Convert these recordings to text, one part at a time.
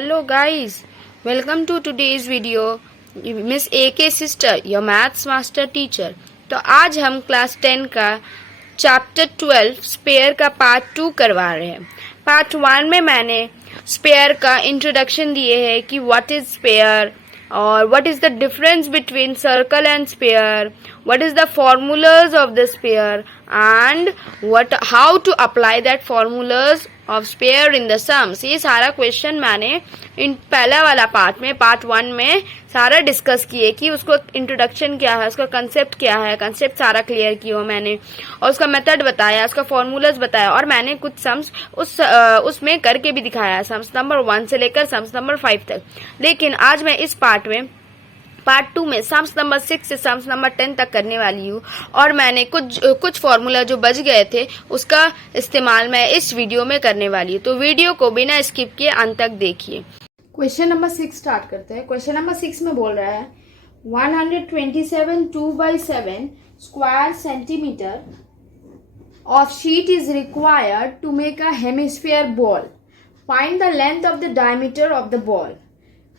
hello guys. Welcome to today's video. Miss AK sister, your maths master teacher. तो आज हम class 10 का chapter 12 spare का part 2 करवा रहे हैं। पार्ट 1 में मैंने स्पेयर का इंट्रोडक्शन दिए है कि व्हाट इज स्पेयर और what is the difference between circle and sphere, what is the formulas of the sphere and how to apply that formulas of sphere in the sums। ये सारा question मैंने इन पहला वाला part में part 1 में सारा discuss किए कि उसको इंट्रोडक्शन क्या है, उसका कंसेप्ट क्या है, कंसेप्ट सारा क्लियर किया मैंने और उसका मेथड बताया, उसका फॉर्मूलाज बताया और मैंने कुछ सम्स उसमें करके भी दिखाया, सम्स नंबर 1 से लेकर सम्स नंबर 5 तक। लेकिन आज मैं इस पार्ट 2 में सम्स नंबर 6 से सम्स नंबर 10 तक करने वाली हूँ और मैंने कुछ फॉर्मूला जो बच गए थे उसका इस्तेमाल मैं इस वीडियो में करने वाली हूँ। तो वीडियो को बिना स्किप किए अंत तक देखिए। क्वेश्चन नंबर 6 स्टार्ट करते हैं। क्वेश्चन नंबर 6 में बोल रहा है 127 2/7 square centimetre of sheet is required to make a hemisphere ball. Find the length of the diameter of the ball.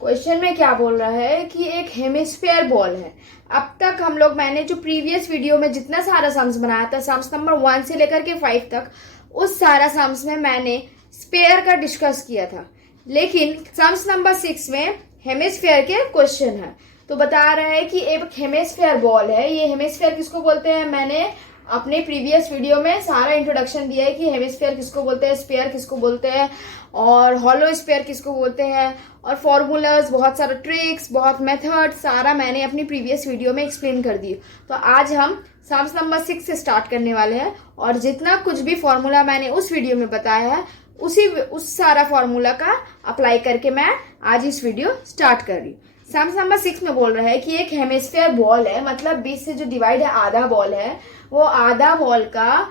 Question में क्या बोल रहा है कि एक हेमिस्फेयर बॉल है। अब तक हम लोग मैंने जो प्रीवियस वीडियो में जितना सारा सम्स बनाया था, सम्स नंबर 1 से लेकर के 5 तक, उस सारा सम्स में मैंने स्पेयर का डिस्कस किया था। लेकिन सम्स नंबर 6 में हेमिस्फेयर के क्वेश्चन है। तो बता रहा है कि एक हेमिस्फेयर बॉल है। ये हेमिस्फेयर किसको बोलते हैं, मैंने अपने प्रीवियस वीडियो में सारा इंट्रोडक्शन दिया है कि हेमिस्फेयर किसको बोलते हैं, स्पेयर किसको बोलते हैं और हॉलो स्पेयर किसको बोलते हैं और फॉर्मूलाज, बहुत सारा ट्रिक्स, बहुत मेथड सारा मैंने अपनी प्रीवियस वीडियो में एक्सप्लेन कर दी। तो आज हम सम्स नंबर 6 से स्टार्ट करने वाले हैं और जितना कुछ भी फॉर्मूला मैंने उस वीडियो में बताया है उस सारा फॉर्मूला का अप्लाई करके मैं आज इस वीडियो स्टार्ट कर रही हूँ। सम्स नंबर 6 में बोल रहा है कि एक हेमिस्फेयर बॉल है, मतलब 20 से जो डिवाइड है आधा बॉल है, वो आधा बॉल का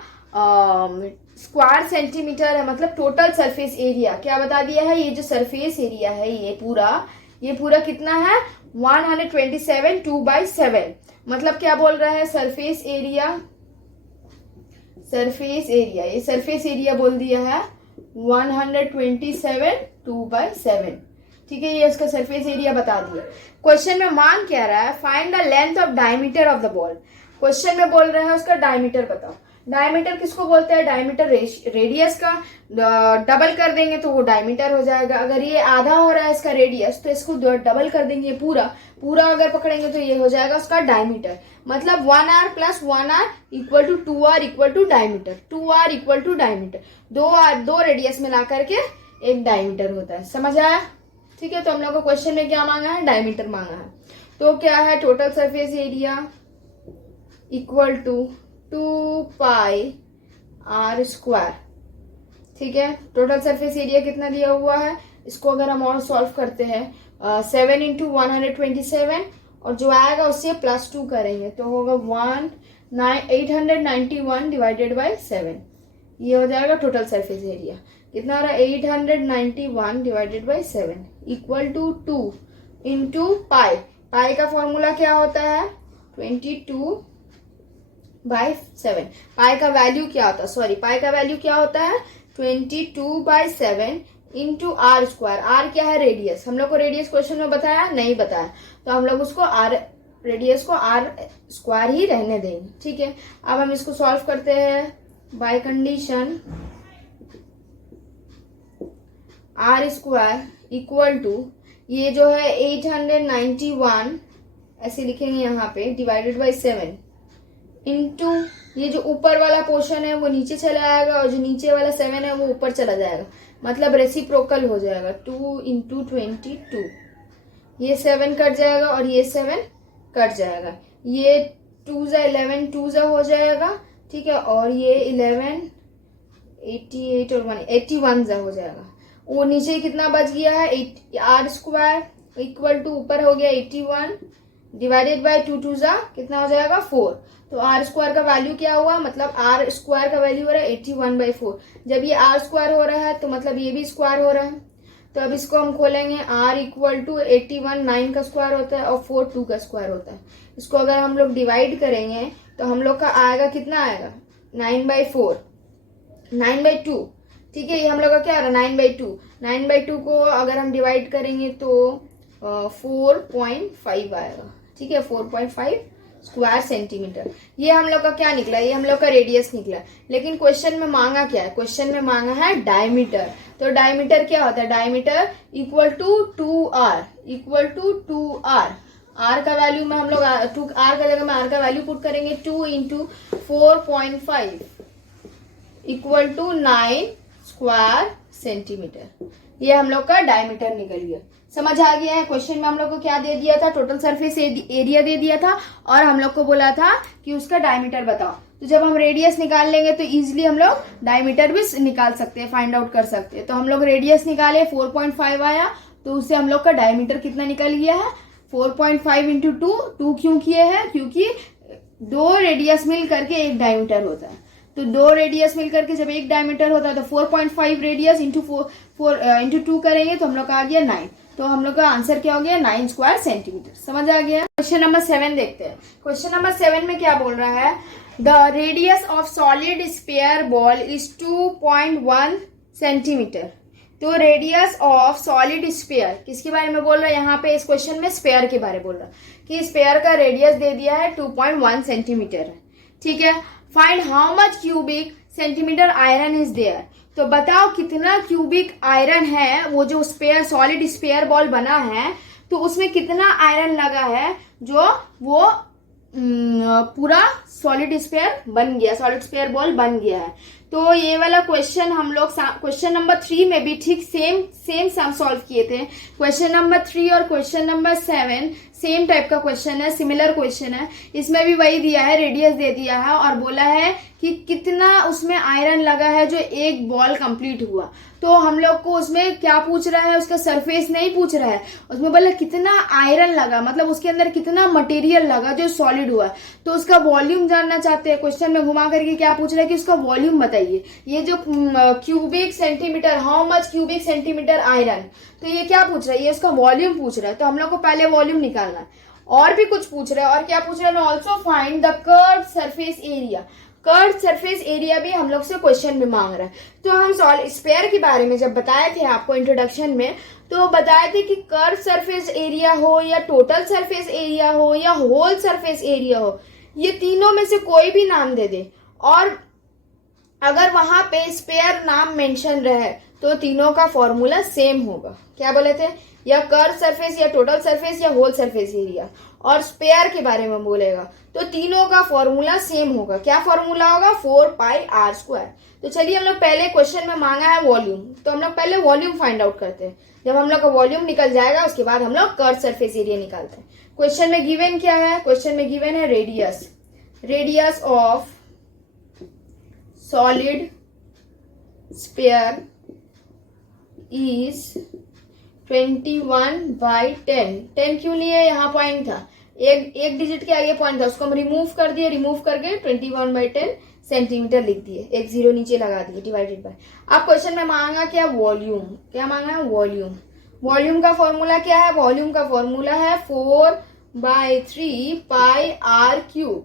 स्क्वायर सेंटीमीटर है, मतलब टोटल सरफेस एरिया क्या बता दिया है। ये जो सरफेस एरिया है ये पूरा कितना है 127 2/7। मतलब क्या बोल रहा है, सरफेस एरिया ये सरफेस एरिया बोल दिया है 127 2/7। ठीक है, ये इसका सरफेस एरिया बता दिया। क्वेश्चन में मांग क्या रहा है, find the length of diameter of the ball. Question में बोल रहा है उसका डायमीटर बताओ। डायमीटर किसको बोलते हैं, डायमीटर रेडियस का डबल कर देंगे तो वो डायमीटर हो जाएगा। अगर ये आधा हो रहा है इसका रेडियस तो इसको डबल कर देंगे, पूरा अगर पकड़ेंगे तो ये हो जाएगा उसका डायमीटर। मतलब 1r + 1r = 2r = diameter, 2r = diameter. दो रेडियस मिला करके एक डायमीटर होता है। समझ आया? ठीक है, तो हम लोग को क्वेश्चन में क्या मांगा है, डायमीटर मांगा है। तो क्या है, टोटल सरफेस एरिया = 2πr²। ठीक है, टोटल सरफेस एरिया कितना दिया हुआ है, इसको अगर हम और सॉल्व करते हैं 7 × 127 और जो आएगा उससे +2 करेंगे तो होगा 891 / 7। ये हो जाएगा टोटल सरफेस एरिया। कितना हो रहा है, 891 / 7 = 2 × पाई। पाई का फॉर्मूला क्या होता है, 22/7। पाई का वैल्यू क्या होता है, पाई का वैल्यू क्या होता है 22/7 × r²। r क्या है, रेडियस। हम लोग को रेडियस क्वेश्चन में बताया नहीं बताया, तो हम लोग उसको रेडियस को r² ही रहने देंगे। ठीक है, अब हम इसको सॉल्व करते हैं बाय कंडीशन r² = ये जो है 891 ऐसे लिखेंगे यहाँ पे /7 इंटू ये जो ऊपर वाला पोर्शन है वो नीचे चला जाएगा और जो नीचे वाला 7 है वो ऊपर चला जाएगा, मतलब रेसिप्रोकल हो जाएगा। 2 × 22, ये 7 कट जाएगा और ये 7 कट जाएगा। ये 2 × 11 2 हो जाएगा। ठीक है, और ये 11 88 और 1 81 हो जाएगा। वो नीचे कितना बच गया है, r² = ऊपर हो गया 81 / 2 कितना हो जाएगा 4। तो r² का वैल्यू क्या हुआ, मतलब r² का वैल्यू हो रहा है 81/4। जब ये r² हो रहा है तो मतलब ये भी स्क्वायर हो रहा है। तो अब इसको हम खोलेंगे, r = 81 9 का स्क्वायर होता है और 4 2 का स्क्वायर होता है। इसको अगर हम लोग डिवाइड करेंगे तो हम लोग का आएगा, कितना आएगा 9/4 9/2 ठीक है, ये हम लोग का क्या आ रहा है 9/2। 9/2 को अगर हम डिवाइड करेंगे तो 4.5 आएगा। ठीक है, 4.5 स्क्वायर सेंटीमीटर। ये हम लोग का क्या निकला, ये हम लोग का रेडियस निकला। लेकिन क्वेश्चन में मांगा क्या है, क्वेश्चन में मांगा है डायमीटर। तो डायमीटर क्या होता है, diameter equal to 2r, equal to 2r। r का वैल्यू में हम लोग r का जगह में r का वैल्यू पुट करेंगे 2 into 4.5 equal to 9 square centimetre. ये हम लोग का डायमीटर निकल गया। समझ आ गया है। क्वेश्चन में हम लोग को क्या दे दिया था, टोटल सरफेस एरिया दे दिया था और हम लोग को बोला था कि उसका डायमीटर बताओ। तो जब हम रेडियस निकाल लेंगे तो इजीली हम लोग डायमीटर भी निकाल सकते हैं, फाइंड आउट कर सकते हैं। तो हम लोग रेडियस निकाले 4.5 आया, तो उससे हम लोग का डायमीटर कितना निकल गया है 4.5 इंटू 2 क्यों किए हैं, क्योंकि 2 रेडियस मिल करके एक डायमीटर होता है। तो 2 रेडियस मिल करके जब एक डायमीटर होता है तो 4.5 रेडियस इंटू 2 करेंगे तो हम लोग का आ गया 9। तो हम लोग का आंसर क्या हो गया 9 स्क्वायर सेंटीमीटर। समझ आ गया। क्वेश्चन नंबर 7 देखते हैं। क्वेश्चन नंबर 7 में क्या बोल रहा है, the radius of solid sphere ball is 2.1 centimetre. तो रेडियस ऑफ सॉलिड स्फीयर किसके बारे में बोल रहा है, यहाँ पे इस क्वेश्चन में स्फीयर के बारे में बोल रहा है कि स्फीयर का रेडियस दे दिया है 2.1 सेंटीमीटर है। ठीक है, find how much cubic centimetre iron is there. तो बताओ कितना क्यूबिक आयरन है, वो जो स्फीयर सॉलिड स्फीयर बॉल बना है तो उसमें कितना आयरन लगा है जो वो पूरा सॉलिड स्फीयर बन गया, सॉलिड स्फीयर बॉल बन गया है। तो ये वाला क्वेश्चन हम लोग क्वेश्चन नंबर 3 में भी ठीक सेम सम सॉल्व किए थे। क्वेश्चन नंबर 3 और क्वेश्चन नंबर 7 सेम टाइप का क्वेश्चन है, सिमिलर क्वेश्चन है। इसमें भी वही दिया है, रेडियस दे दिया है और बोला है कि कितना उसमें आयरन लगा है जो एक बॉल कंप्लीट हुआ। तो हम लोग को उसमें क्या पूछ रहा है, उसका सरफेस नहीं पूछ रहा है, उसमें बोला कितना आयरन लगा, मतलब उसके अंदर कितना मटेरियल लगा जो सॉलिड हुआ। तो उसका वॉल्यूम जानना चाहते हैं। क्वेश्चन में घुमा करके क्या पूछ रहा है कि उसका वॉल्यूम बताइए। ये जो cubic centimetre, how much cubic centimetre iron, तो ये क्या पूछ रहा है, ये उसका वॉल्यूम पूछ रहा है। तो हम लोग को पहले वॉल्यूम निकालना है। और भी कुछ पूछ रहा है, और क्या पूछ रहा है, also find the curved surface area. Curved surface area भी हम लोग से क्वेश्चन में मांग रहा है। तो हम स्फीयर के बारे में जब बताए थे आपको इंट्रोडक्शन में, तो बताए थे कि कर्व सरफेस एरिया हो या टोटल सरफेस एरिया हो या होल सरफेस एरिया हो, ये तीनों में से कोई भी नाम दे दे और अगर वहां पे स्फीयर नाम मेंशन रहे तो तीनों का फॉर्मूला सेम होगा। क्या बोले थे, या कर्व सरफेस या टोटल सरफेस या होल सरफेस एरिया, और स्फीयर के बारे में बोलेगा तो तीनों का फॉर्मूला सेम होगा। क्या फॉर्मूला होगा, 4πr²। तो चलिए हम लोग पहले क्वेश्चन में मांगा है वॉल्यूम, तो हम लोग पहले वॉल्यूम फाइंड आउट करते हैं। जब हम लोग का वॉल्यूम निकल जाएगा उसके बाद हम लोग कर्व सरफेस एरिया निकालते हैं। क्वेश्चन में गिवन क्या है, क्वेश्चन में गिवन है radius, radius of solid sphere is 21/10। 10 क्यों लिए, यहाँ पॉइंट था, एक डिजिट के आगे पॉइंट था, उसको हम रिमूव कर दिए, रिमूव करके 21/10 सेंटीमीटर लिख दिए, एक जीरो नीचे लगा दिए, डिवाइडेड बाय। अब क्वेश्चन में मांगा क्या, वॉल्यूम। क्या मांगा है, वॉल्यूम। वॉल्यूम का फॉर्मूला क्या है, वॉल्यूम का फॉर्मूला है 4/3 πr³।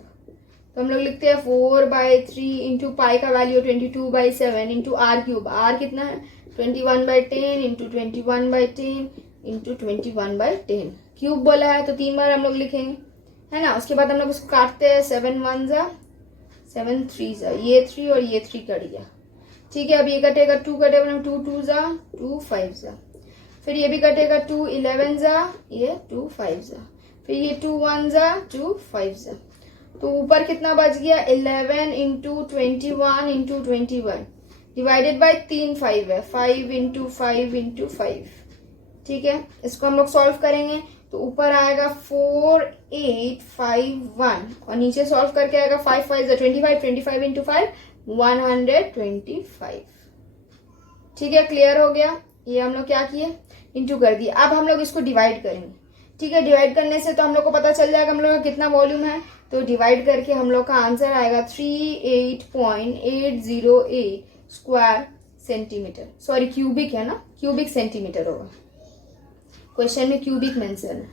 तो हम लोग लिखते हैं 4/3 इंटू पाई का वैल्यू 22/7 इंटू r³ आर कितना है 21/10 इंटू 21/10 इंटू 21/10 क्यूब बोला है तो 3 बार हम लोग लिखेंगे, है ना। उसके बाद हम लोग उसको काटते हैं, 7 1 जा 7 3 जा, ये 3 और ये 3 कट गया। ठीक है, अब ये कटेगा 2 कटेगा 2 2 जा 2 5 जा, फिर ये भी कटेगा 2 11 जा, ये 2 5 जा, फिर ये 2 1 जा 2 5 जा। तो ऊपर कितना बच गया 11 इंटू 21 इंटू 21 डिवाइडेड बाई 3 5 है, 5 इंटू 5 इंटू 5। ठीक है, इसको हम लोग सॉल्व करेंगे तो ऊपर आएगा 4851 और नीचे सॉल्व करके आएगा 5 5 25 25 इंटू 5 125। ठीक है, क्लियर हो गया। ये हम लोग क्या किए, इंटू कर दिए। अब हम लोग इसको डिवाइड करेंगे। ठीक है, डिवाइड करने से तो हम लोग को पता चल जाएगा हम लोग का कितना वॉल्यूम है। तो डिवाइड करके हम लोग का आंसर आएगा 38.808 स्क्वायर सेंटीमीटर, सॉरी क्यूबिक है ना, क्यूबिक सेंटीमीटर होगा। क्वेश्चन में क्यूबिक मेंशन है,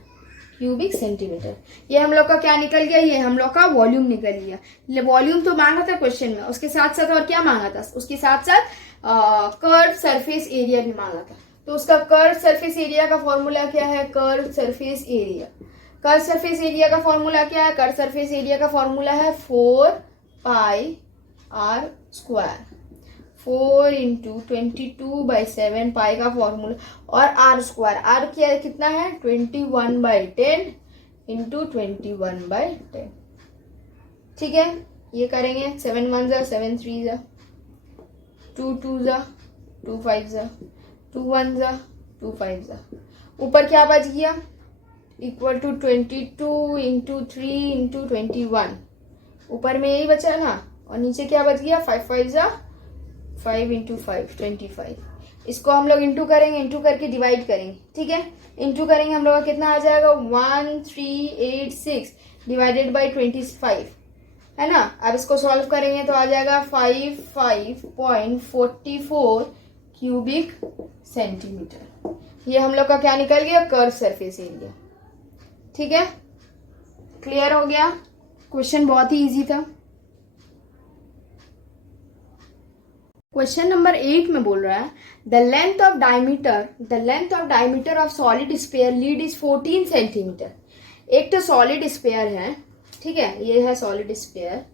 क्यूबिक सेंटीमीटर। ये हम लोग का क्या निकल गया, ये हम लोग का वॉल्यूम निकल गया। वॉल्यूम तो मांगा था क्वेश्चन में, उसके साथ साथ और क्या मांगा था, उसके साथ साथ कर्व सरफेस एरिया भी मांगा था। तो उसका कर्व सरफेस एरिया का फॉर्मूला क्या है? Curve surface area, curve surface area का फॉर्मूला क्या है? कर्व सरफेस एरिया का फॉर्मूला है 4 पाई आर स्क्वायर, 4 इंटू 22/7 पाई का फॉर्मूला, और आर स्क्वायर, आर क्या कितना है? 21/10 इंटू 21/10। ठीक है, ये करेंगे। 7 1 जा 7 3 जा 2 2 जा 2 5 जा 2 1 जा 2 5 जा, ऊपर क्या बच गया? इक्वल टू 22 इंटू 3 इंटू 21, ऊपर में यही बचा ना, और नीचे क्या बच गया? 5 5 जा 5 इंटू 5 25। इसको हम लोग इंटू करेंगे, इंटू करके डिवाइड करेंगे। ठीक है, इंटू करेंगे हम लोग का कितना आ जाएगा? 1386 डिवाइडेड बाई 25, है ना। अब इसको सॉल्व करेंगे तो आ जाएगा 55.44 क्यूबिक सेंटीमीटर। ये हम लोग का क्या निकल गया? Curve surface area. ठीक है, क्लियर हो गया? क्वेश्चन बहुत ही इजी था। क्वेश्चन नंबर 8 में बोल रहा है the length of diameter of solid sphere lead is 14 centimetre. एक तो सॉलिड स्फीयर है, ठीक है, ये है सॉलिड स्फीयर,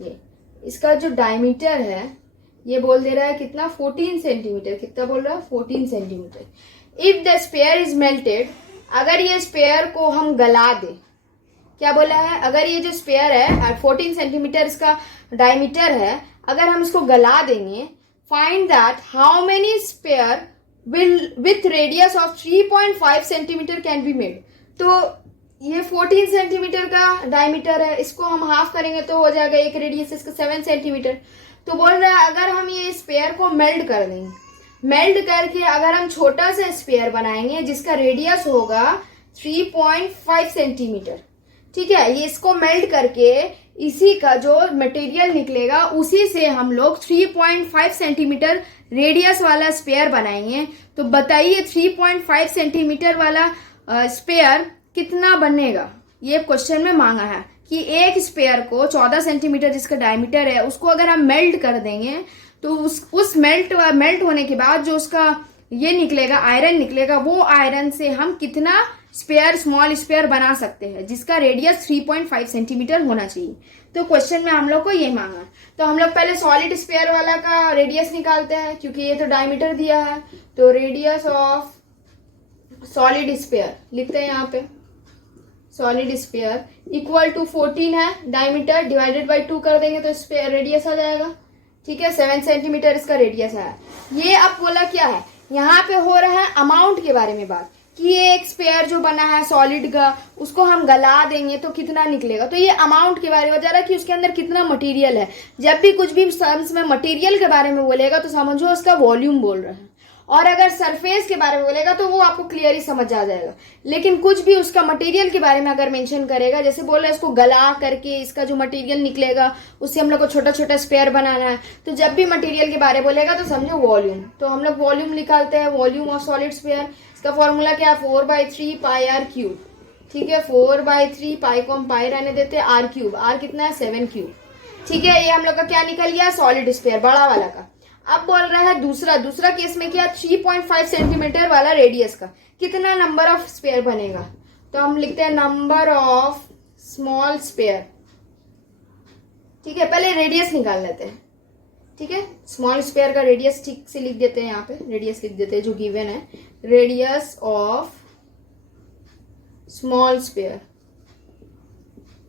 ये इसका जो डायमीटर है ये बोल दे रहा है कितना? 14 सेंटीमीटर। कितना बोल रहा है? 14 centimetre. If the sphere is melted, अगर ये स्फीयर को हम गला दे, क्या बोला है? अगर ये जो स्फीयर है 14 सेंटीमीटर इसका डायमीटर है, अगर हम इसको गला देंगे, find that how many sphere will with radius of 3.5 centimetre can be made. तो ये 14 सेंटीमीटर का डायमीटर है, इसको हम हाफ करेंगे तो हो जाएगा एक रेडियस इसका 7 सेंटीमीटर। तो बोल रहा है अगर हम ये स्फीयर को मेल्ट कर देंगे, मेल्ट करके अगर हम छोटा सा स्फीयर बनाएंगे जिसका रेडियस होगा 3.5 सेंटीमीटर, ठीक है, ये इसको मेल्ट करके इसी का जो मटेरियल निकलेगा उसी से हम लोग 3.5 सेंटीमीटर रेडियस वाला स्फीयर बनाएंगे। तो बताइए 3.5 सेंटीमीटर वाला स्फीयर कितना बनेगा? ये क्वेश्चन में मांगा है कि एक स्फीयर को 14 सेंटीमीटर जिसका डायमीटर है उसको अगर हम मेल्ट कर देंगे तो उस मेल्ट होने के बाद जो उसका ये निकलेगा, आयरन निकलेगा, वो आयरन से हम कितना स्फीयर, स्मॉल स्फीयर बना सकते हैं जिसका रेडियस 3.5 सेंटीमीटर होना चाहिए। तो क्वेश्चन में हम लोग को ये मांगा। तो हम लोग पहले सॉलिड स्फीयर वाला का रेडियस निकालते हैं क्योंकि ये तो डायमीटर दिया है। तो रेडियस ऑफ सॉलिड स्फीयर लिखते हैं यहाँ पे, सॉलिड स्फीयर इक्वल टू 14 है डायमीटर, डिवाइडेड बाई 2 कर देंगे तो स्फीयर रेडियस आ जाएगा। ठीक है, 7 सेंटीमीटर इसका रेडियस है। ये अब बोला क्या है, यहाँ पे हो रहा है अमाउंट के बारे में बात कि ये एक स्फीयर जो बना है सॉलिड का उसको हम गला देंगे तो कितना निकलेगा। तो ये अमाउंट के बारे में बता रहा है कि उसके अंदर कितना मटेरियल है। जब भी कुछ भी टर्म्स में मटेरियल के बारे में बोलेगा तो समझो उसका वॉल्यूम बोल रहा है, और अगर सरफेस के बारे में बोलेगा तो वो आपको क्लियरली समझ आ जाएगा। लेकिन कुछ भी उसका मटेरियल के बारे में अगर मेंशन करेगा, जैसे बोल रहा है इसको गला करके इसका जो मटेरियल निकलेगा उससे हम लोग को छोटा छोटा स्फीयर बनाना है, तो जब भी मटेरियल के बारे में बोलेगा तो समझो वॉल्यूम। तो हम लोग वॉल्यूम निकालते हैं, वॉल्यूम ऑफ सॉलिड स्फीयर। इसका फॉर्मूला क्या है? 4/3 पाई आर क्यूब। ठीक है, 4/3 पाई को हम पाई रहने देते हैं, आर क्यूब, आर कितना है? 7 क्यूब। ठीक है, ये हम लोग का क्या निकल गया? सॉलिड स्फीयर बड़ा वाला का। अब बोल रहा है दूसरा केस में क्या? 3.5 सेंटीमीटर वाला रेडियस का कितना नंबर ऑफ स्फीयर बनेगा। तो हम लिखते हैं नंबर ऑफ स्मॉल स्फीयर। ठीक है, पहले रेडियस निकाल लेते हैं। ठीक है, स्मॉल स्फीयर का रेडियस ठीक से लिख देते हैं, यहाँ पे रेडियस लिख देते हैं जो गिवन है। रेडियस ऑफ स्मॉल स्फीयर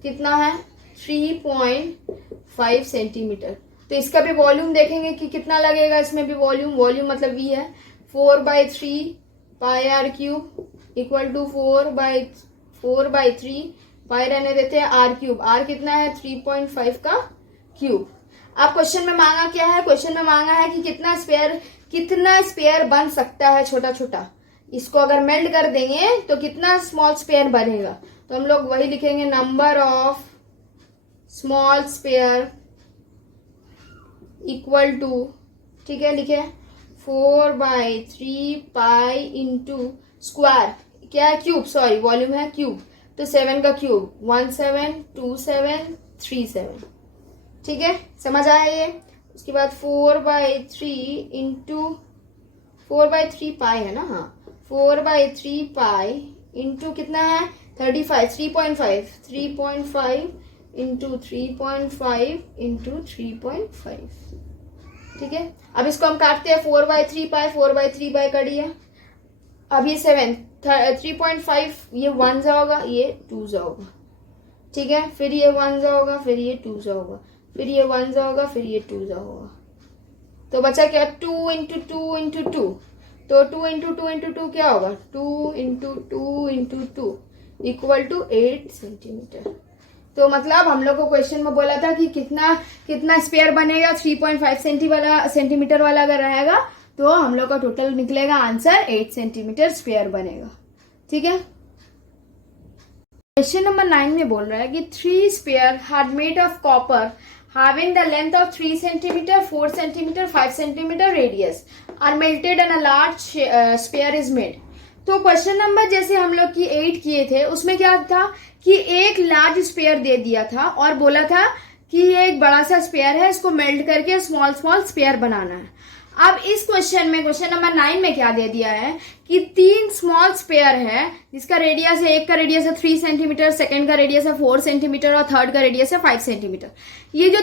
कितना है? 3.5 सेंटीमीटर। तो इसका भी वॉल्यूम देखेंगे कि कितना लगेगा, इसमें भी वॉल्यूम मतलब V है 4/3 पाई आर क्यूब इक्वल टू 4/3 पाई रहने देते हैं आर क्यूब। आर कितना है? 3.5 का क्यूब। अब क्वेश्चन में मांगा क्या है? क्वेश्चन में मांगा है कि कितना स्फीयर बन सकता है छोटा छोटा। इसको अगर मेल्ट कर देंगे तो कितना स्मॉल स्फीयर बनेगा। तो हम लोग वही लिखेंगे, number of small sphere equal to, ठीक है, लिखे 4/3 पाई इंटू स्क्वायर, क्या है? क्यूब, सॉरी वॉल्यूम है क्यूब, तो 7 का क्यूब 172737। ठीक है, समझ आया ये? उसके बाद 4/3 इंटू 4/3 पाई है ना, हाँ 4/3 पाई इंटू कितना है 35, 3.5 इंटू 3.5 इंटू 3.5, ठीक है। अब इसको हम काटते हैं, 4/3 पाई 4/3 पाई कट गया। अब ये 7 3.5 ये 1 जा होगा, ये 2 जा होगा, ठीक है। फिर ये 1 जा होगा, फिर ये 2 जा होगा, फिर ये 1 जा होगा, फिर ये 2 जा होगा। तो बचा क्या 2 इंटू 2 इंटू 2, तो 2 इंटू 2 इंटू 2 क्या होगा 2 into 2 into 2 equal to 8 centimetre. तो मतलब हम लोग को क्वेश्चन में बोला था कि कितना कितना स्पेयर बनेगा 3.5 सेंटीमीटर वाला अगर रहेगा तो हम लोग का टोटल निकलेगा आंसर 8 सेंटीमीटर स्पेयर बनेगा, ठीक है। क्वेश्चन नंबर 9 में बोल रहा है कि 3 sphere hard made of copper having the length of 3 centimeter, 4 centimeter, 5 centimeter radius are melted and a large sphere is made। तो क्वेश्चन नंबर जैसे हम लोग की 8 किए थे उसमें क्या था कि एक लार्ज स्पेयर दे दिया था और बोला था कि ये एक बड़ा सा स्पेयर है, इसको मेल्ट करके स्मॉल स्मॉल स्पेयर बनाना है। अब इस क्वेश्चन में क्वेश्चन नंबर 9 में क्या दे दिया है कि 3 स्मॉल स्पेयर है जिसका रेडियस है, एक का रेडियस है 3 सेंटीमीटर, सेकंड का रेडियस है 4 सेंटीमीटर और थर्ड का रेडियस है 5 सेंटीमीटर। ये जो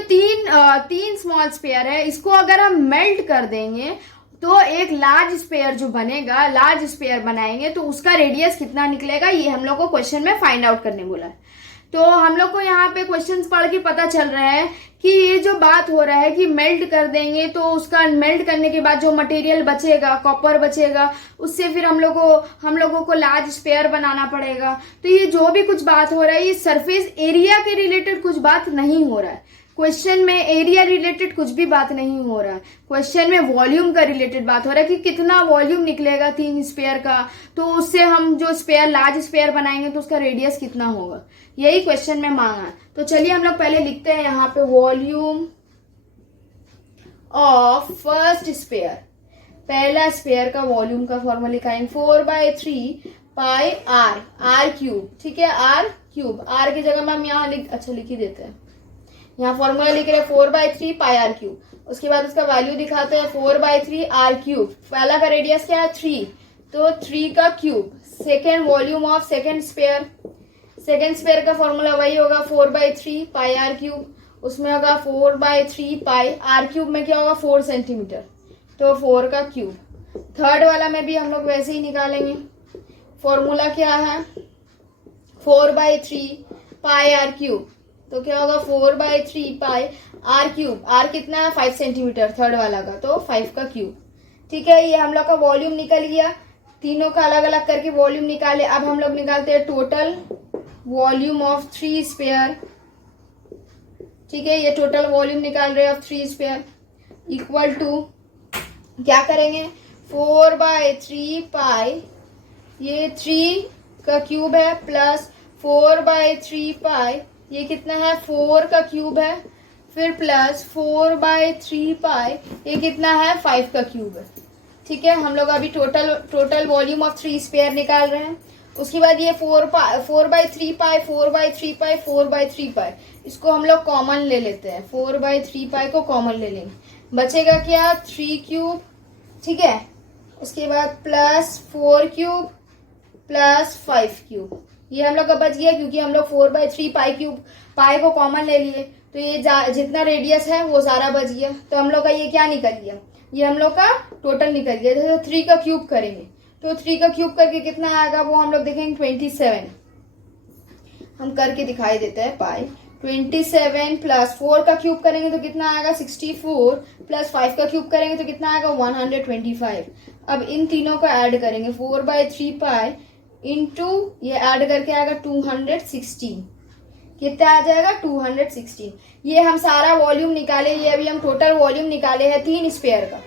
तीन स्मॉल स्पेयर है इसको अगर हम मेल्ट कर देंगे तो एक लार्ज स्पेयर जो बनेगा, लार्ज स्पेयर बनाएंगे तो उसका रेडियस कितना निकलेगा, ये हम लोग को क्वेश्चन में फाइंड आउट करने बोला है। तो हम लोग को यहाँ पे क्वेश्चंस पढ़ के पता चल रहा है कि ये जो बात हो रहा है कि मेल्ट कर देंगे तो उसका मेल्ट करने के बाद जो मटेरियल बचेगा, कॉपर बचेगा, उससे फिर हम लोगों को लार्ज स्पेयर बनाना पड़ेगा। तो ये जो भी कुछ बात हो रहा है ये सरफेस एरिया के रिलेटेड कुछ बात नहीं हो रहा है। क्वेश्चन में एरिया रिलेटेड कुछ भी बात नहीं हो रहा है, क्वेश्चन में वॉल्यूम का रिलेटेड बात हो रहा है कि कितना वॉल्यूम निकलेगा 3 स्पेयर का, तो उससे हम जो स्पेयर लार्ज स्पेयर बनाएंगे तो उसका रेडियस कितना होगा, यही क्वेश्चन में मांगा है। तो चलिए हम लोग पहले लिखते हैं यहाँ पे वॉल्यूम ऑफ फर्स्ट स्पेयर। पहला स्पेयर का वॉल्यूम का फॉर्मूला लिखाएंगे 4/3 पाई आर क्यूब, ठीक है, आर क्यूब। आर की जगह में हम यहाँ लिख ही देते हैं, यहाँ फॉर्मूला लिख रहे हैं 4/3 पाई आर क्यूब। उसके बाद उसका वैल्यू दिखाते हैं 4/3 आर क्यूब। पहला का रेडियस क्या है 3, तो 3 का cube. Second volume of second sphere का फॉर्मूला वही होगा 4/3 पाई आर क्यूब, उसमें होगा 4/3 पाई आर क्यूब में क्या होगा 4 सेंटीमीटर, तो 4 का क्यूब। थर्ड वाला में भी हम लोग वैसे ही निकालेंगे, फॉर्मूला क्या है 4/3 पाई आर क्यूब, तो क्या होगा 4/3 पाई आर क्यूब। आर कितना है 5 सेंटीमीटर थर्ड वाला का, तो 5 का क्यूब, ठीक है। ये हम लोग का वॉल्यूम निकल गया, तीनों का अलग अलग करके वॉल्यूम निकाले। अब हम लोग निकालते हैं टोटल वॉल्यूम ऑफ 3 स्पेयर, ठीक है। ये टोटल वॉल्यूम निकाल रहे हैं ऑफ 3 स्पेयर इक्वल टू क्या करेंगे 4/3 पाई, ये 3 का क्यूब है, प्लस 4/3 पाई, ये कितना है 4 का क्यूब है, फिर प्लस 4/3 पाई, ये कितना है 5 का क्यूब है, ठीक है। हम लोग अभी टोटल वॉल्यूम ऑफ 3 स्पेयर निकाल रहे हैं। उसके बाद ये 4/3 पाई 4/3 पाई 4/3 पाई, इसको हम लोग कॉमन ले लेते हैं, 4/3 पाई को कॉमन ले लेंगे, बचेगा क्या 3 क्यूब, ठीक है। उसके बाद प्लस 4 क्यूब प्लस 5 क्यूब, ये हम लोग का बच गया क्योंकि हम लोग 4/3 पाई को कॉमन ले लिए, तो ये जितना रेडियस है वो सारा बच गया। तो हम लोग का ये क्या निकल गया, ये हम लोग का टोटल निकल गया। जैसे 3 का क्यूब करेंगे तो 3 का क्यूब करके कितना आएगा वो हम लोग देखेंगे 27, हम करके दिखाई देते हैं पाई 27 प्लस 4 का क्यूब करेंगे तो कितना आएगा 64, प्लस 5 का क्यूब करेंगे तो कितना आएगा 125। अब इन तीनों को ऐड करेंगे 4/3 पाई इंटू ये ऐड करके आएगा 216, कितना आ जाएगा 216। ये हम सारा वॉल्यूम निकाले, ये अभी हम टोटल वॉल्यूम निकाले हैं 3 स्पेयर का।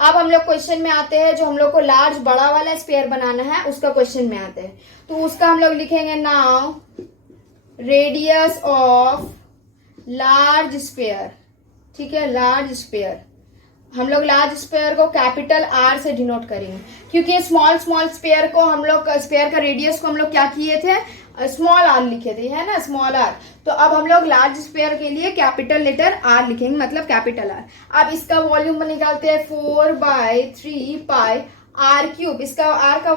अब हम लोग क्वेश्चन में आते हैं, जो हम लोग को लार्ज बड़ा वाला स्पेयर बनाना है उसका क्वेश्चन में आते हैं। तो उसका हम लोग लिखेंगे now radius of large sphere, ठीक है, लार्ज स्पेयर। हम लोग लार्ज स्पेयर को कैपिटल आर से डिनोट करेंगे क्योंकि स्मॉल स्पेयर को हम लोग स्पेयर का रेडियस को हम लोग क्या किए थे स्मॉल आर लिखे थे, है ना, स्मॉल आर। तो अब हम लोग लार्ज स्फीयर के लिए कैपिटल लेटर आर लिखेंगे, मतलब कैपिटल आर। अब इसका वॉल्यूम निकालते हैं 4/3 पाई आर क्यूब। इसका आर का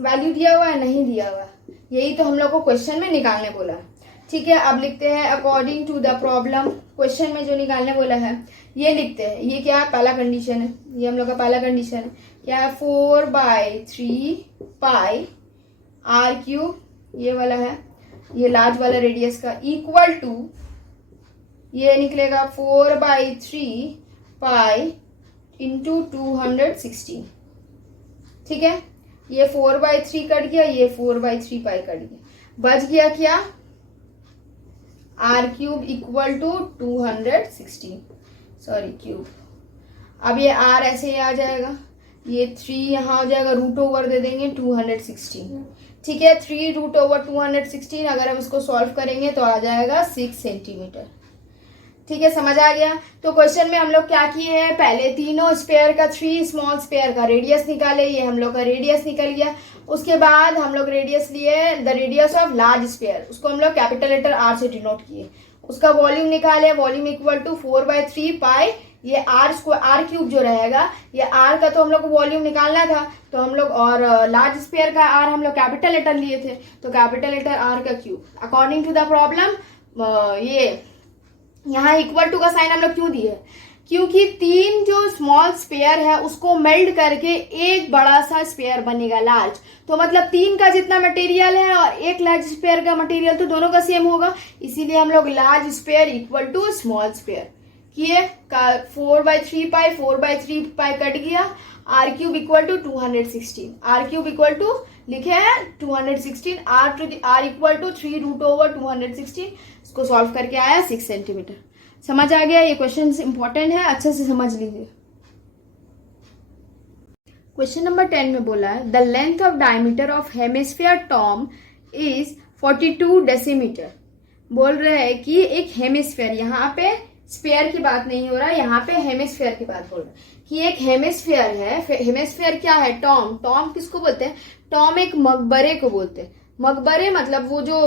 वैल्यू दिया हुआ है, नहीं दिया हुआ, यही तो हम लोग को क्वेश्चन में निकालने बोला है। ठीक है, अब लिखते हैं according to the problem, question में जो निकालने बोला है ये लिखते हैं। ये क्या है, पहला कंडीशन है, ये हम लोग का पहला कंडीशन है। क्या है, 4/3 पाई आर क्यूब, ये वाला है, ये लार्ज वाला रेडियस का, इक्वल टू ये निकलेगा 4/3 पाई इंटू 216। ठीक है, ये 4/3 कट गया, ये 4/3 पाई कट गया, बच गया क्या, R cube equal to 216, sorry cube. अब ये आर ऐसे ही आ जाएगा, ये 3 यहाँ हो जाएगा, रूट ओवर दे देंगे 216। ठीक है, 3 रूट ओवर 216, अगर हम इसको सॉल्व करेंगे तो आ जाएगा 6 सेंटीमीटर। ठीक है, समझ आ गया। तो क्वेश्चन में हम लोग क्या किए हैं, पहले तीनों स्पेयर का, 3 स्मॉल स्पेयर का रेडियस निकाले, ये हम लोग का रेडियस निकल गया। उसके बाद हम लोग रेडियस लिए, the radius of large sphere, उसको हम लोग कैपिटल लेटर आर से डिनोट किए। उसका वॉल्यूम निकाले, वॉल्यूम इक्वल टू 4/3 पाई, ये आर क्यूब जो रहेगा, ये आर का तो हम लोग को वॉल्यूम निकालना था, तो हम लोग, और लार्ज स्पेयर का आर हम लोग कैपिटल लेटर लिए थे, तो कैपिटल लेटर आर का cube. According to the problem, ये यहाँ इक्वल टू का साइन हम लोग क्यों दिए, क्योंकि 3 जो स्मॉल स्पेयर है उसको मेल्ट करके एक बड़ा सा स्पेयर बनेगा लार्ज। तो मतलब 3 का जितना मटेरियल है और एक लार्ज स्पेयर का मटेरियल, तो दोनों का सेम होगा, इसीलिए हम लोग large sphere equal to small sphere किए। 4/3 पाई 4/3 पाई कट गया, R cube equal to 216, R cube equal to लिखे हैं 216, R equal to 3 root over 216, इसको सॉल्व करके आया 6 सेंटीमीटर। समझ आ गया, ये क्वेश्चन इंपॉर्टेंट है, अच्छे से समझ लीजिए। क्वेश्चन नंबर 10 में बोला है, the length of diameter of hemisphere Tom is 42 decimetre. बोल रहे हैं कि एक हेमिस्फीयर, यहाँ पे स्फीयर की बात नहीं हो रहा, यहाँ पे हेमिस्फीयर की बात बोल रहा है कि एक हेमिस्फीयर है। हेमिस्फीयर क्या है, टॉम। टॉम किसको बोलते हैं, टॉम एक मकबरे को बोलते हैं। मकबरे मतलब वो जो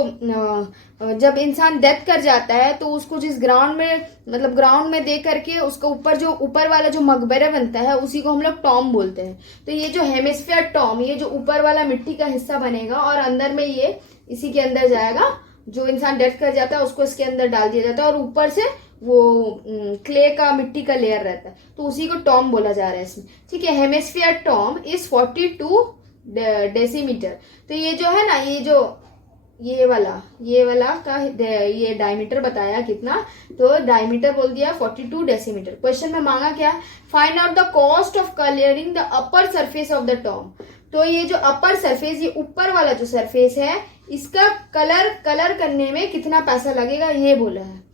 जब इंसान डेथ कर जाता है तो उसको जिस ग्राउंड में, मतलब ग्राउंड में दे करके उसका ऊपर जो ऊपर वाला जो मकबरा बनता है उसी को हम लोग टॉम बोलते हैं। तो ये जो हेमिस्फीयर टॉम, ये जो ऊपर वाला मिट्टी का हिस्सा बनेगा और अंदर में ये इसी के अंदर जाएगा, जो इंसान डेथ कर जाता है उसको इसके अंदर डाल दिया जाता है और ऊपर से वो क्ले का, मिट्टी का लेयर रहता है, तो उसी को टॉम बोला जा रहा है इसमें। ठीक है, हेमिस्फीयर टॉम इज 42 डेसीमीटर। तो ये जो है ना, ये जो ये वाला का ये डायमीटर बताया कितना, तो डायमीटर बोल दिया 42 डेसीमीटर। क्वेश्चन में मांगा क्या, find out the cost of colouring the upper surface of the Tom. तो ये जो अपर सरफेस, ये ऊपर वाला जो सरफेस है, इसका कलर करने में कितना पैसा लगेगा ये बोला है।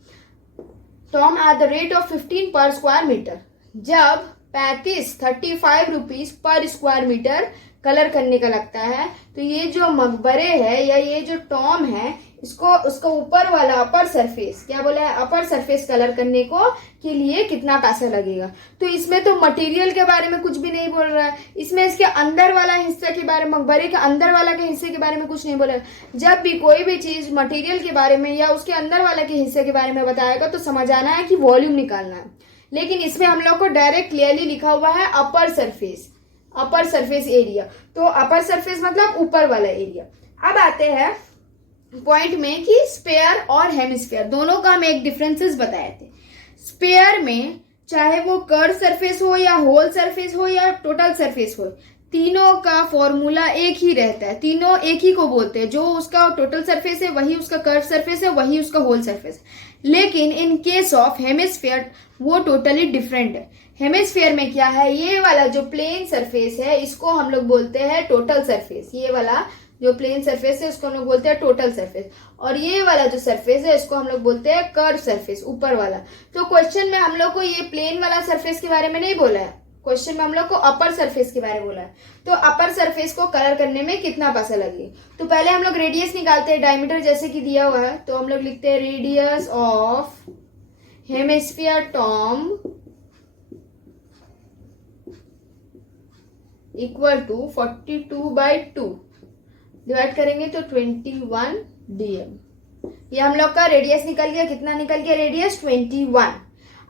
Tom at the rate of 15 पर स्क्वायर मीटर, जब 35 rupees per square metre colour करने का लगता है, तो ये जो मकबरे है या ये जो टॉम है, इसको उसका ऊपर वाला अपर सरफेस, क्या बोला है, अपर सरफेस कलर करने को के लिए कितना पैसा लगेगा। तो इसमें तो मटेरियल के बारे में कुछ भी नहीं बोल रहा है, इसमें इसके अंदर वाला हिस्सा के बारे में, मकबरे के अंदर वाला के हिस्से के बारे में कुछ नहीं बोला है। जब भी कोई भी चीज मटेरियल के बारे में या उसके अंदर वाला के हिस्से के बारे में बताएगा तो समझ आना है कि वॉल्यूम निकालना है, लेकिन इसमें हम लोग को डायरेक्ट क्लियरली लिखा हुआ है अपर सरफेस एरिया। तो अपर सरफेस मतलब ऊपर वाला एरिया। अब आते हैं पॉइंट में कि स्पेयर और हेमिस्फीयर दोनों का हम एक डिफरेंसेस बताए थे। स्पेयर में चाहे वो कर्व सरफेस हो या होल सरफेस हो या टोटल सरफेस हो, तीनों का फॉर्मूला एक ही रहता है, तीनों एक ही को बोलते हैं। जो उसका टोटल सरफेस है वही उसका कर्व सरफेस है, वही उसका होल सरफेस है। लेकिन इन केस ऑफ हेमिस्फीयर वो टोटली डिफरेंट है। हेमिस्फीयर में क्या है, ये वाला जो प्लेन सरफेस है इसको हम लोग बोलते हैं टोटल सरफेस। ये वाला जो प्लेन सरफेस है उसको हम लोग बोलते हैं टोटल सरफेस, और ये वाला जो सरफेस है इसको हम लोग बोलते हैं कर्व सरफेस, ऊपर वाला। तो क्वेश्चन में हम लोग को ये प्लेन वाला सरफेस के बारे में नहीं बोला है, क्वेश्चन में हम लोग को अपर सरफेस के बारे में बोला है। तो अपर सरफेस को कलर करने में कितना पैसा लगेगा, तो पहले हम लोग रेडियस निकालते हैं, डायमीटर जैसे कि दिया हुआ है, तो हम लोग लिखते हैं radius of hemisphere tom equal to 42/2, divide करेंगे तो 21 dm। ये हम लोग का रेडियस निकल गया, कितना निकल गया रेडियस 21।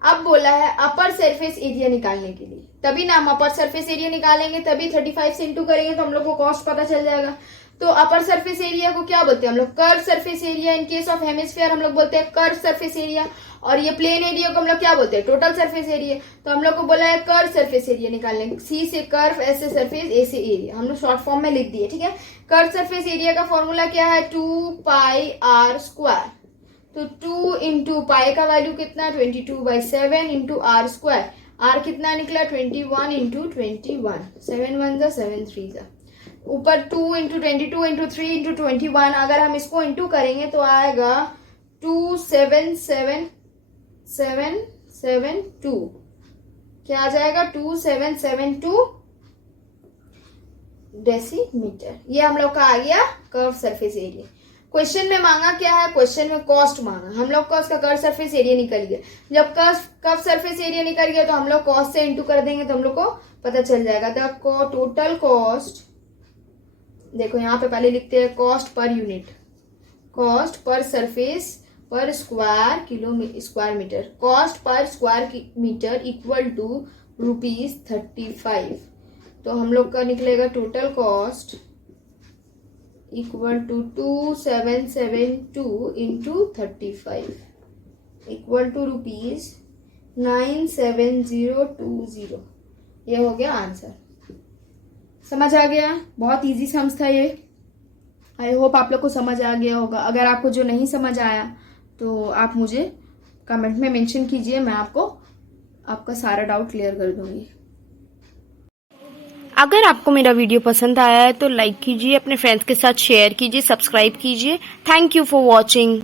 अब बोला है अपर सरफेस एरिया निकालने के लिए, तभी ना हम अपर सरफेस एरिया निकालेंगे, तभी 35 से इंटू करेंगे तो हम लोग को कॉस्ट पता चल जाएगा। तो अपर सरफेस एरिया को क्या बोलते हैं हम लोग, curve surface area. In case of hemisphere हम लोग बोलते हैं कर्व सरफेस एरिया, और ये प्लेन एरिया को हम लोग क्या बोलते हैं, टोटल सरफेस एरिया। तो हम लोग को बोला है कर्व सरफेस एरिया निकालने, सी से कर्व, एस से सरफेस, ए से एरिया, हम लोग शॉर्ट फॉर्म में लिख दिए, ठीक है। कर्व सरफेस एरिया का फॉर्मूला क्या है, 2πr²। तो 2 इंटू पाई का वैल्यू कितना, 22/7 इंटू आर स्क्वायर। आर कितना निकला, 21 इंटू 21, 7 1 जा 7 3 जा, ऊपर 2 इंटू 22 इंटू 3 इंटू 21। अगर हम इसको इंटू करेंगे तो आएगा 27772। क्या आ जाएगा, 2772 डेसीमीटर। ये हम लोग का आ गया कर्व सरफेस एरिया। क्वेश्चन में मांगा क्या है, क्वेश्चन में कॉस्ट मांगा, हम लोग का उसका कर्व सरफेस एरिया निकल गया। जब कर्व सरफेस एरिया निकल गया तो हम लोग कॉस्ट से इंटू कर देंगे तो हम लोग को पता चल जाएगा। तो टोटल कॉस्ट, देखो यहाँ पे पहले लिखते हैं cost per unit, cost per surface per square metre, cost per square metre equal to ₹35। तो हम लोग का निकलेगा total cost equal to 2772 into 35 equal to ₹97020। ये हो गया आंसर। समझ आ गया, बहुत इजी सम्स था ये। आई होप आप लोग को समझ आ गया होगा। अगर आपको जो नहीं समझ आया तो आप मुझे कमेंट में मेंशन कीजिए, मैं आपको आपका सारा डाउट क्लियर कर दूंगी। अगर आपको मेरा वीडियो पसंद आया है तो लाइक कीजिए, अपने फ्रेंड्स के साथ शेयर कीजिए, सब्सक्राइब कीजिए। Thank you for watching.